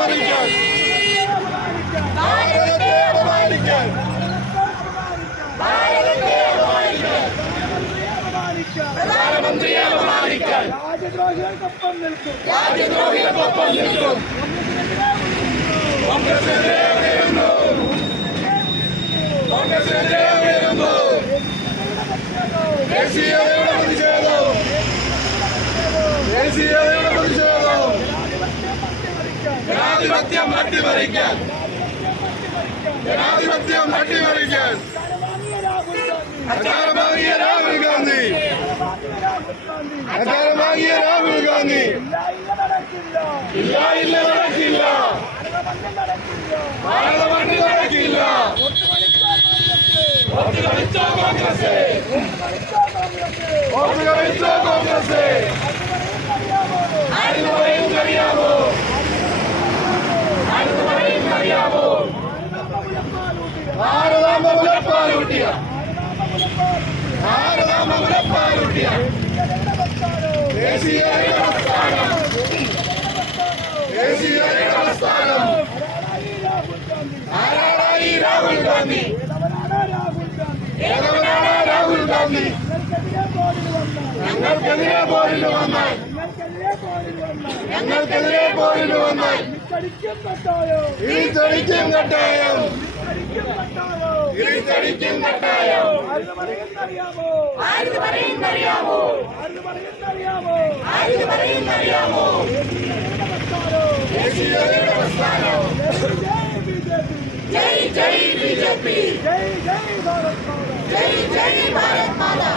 അട്ടിമറിക്കാൻ ഭാരതത്തെ അപമാനിക്കാൻ പ്രധാനമന്ത്രിയെ അപമാനിക്കാൻ രാജ്യദ്രോഹികൾക്കൊപ്പം നിൽക്കും കോൺഗ്രസിനെതിരെ ഉയരുന്നു ദേശീയതയുടെ പ്രതിഷേധം ജനാധിപത്യം അട്ടിമറിക്കാൻ അച്ചാരമാകിയ രാഹുൽ ഗാന്ധി ഇല്ല നടക്കില്ല ഭാരതമണ്ണിൽ നടക്കില്ല വോട്ട് കളിച്ചോ കോൺഗ്രസ് ആരെന്ന് പറയുന്നറിയാമോ ഭാരതാമ്പ മുലപ്പാലൂട്ടിയ ദേശീയതയുടെ പ്രസ്ഥാനം ആരാടായി രാഹുൽ ഗാന്ധി ഏതവനാണ് രാഹുൽ ഗാന്ധി ഞങ്ങൾക്കെതിരെ പോരിന് വന്നാൽ ഇടിച്ചടിക്കും കട്ടായം ആരെന്ന് പറയുന്നറിയാമോ ദേശീയതയുടെ പ്രസ്ഥാനം ജയ് ജയ് ബിജെപി ജയ് ജയ് ഭാരത് മാതാ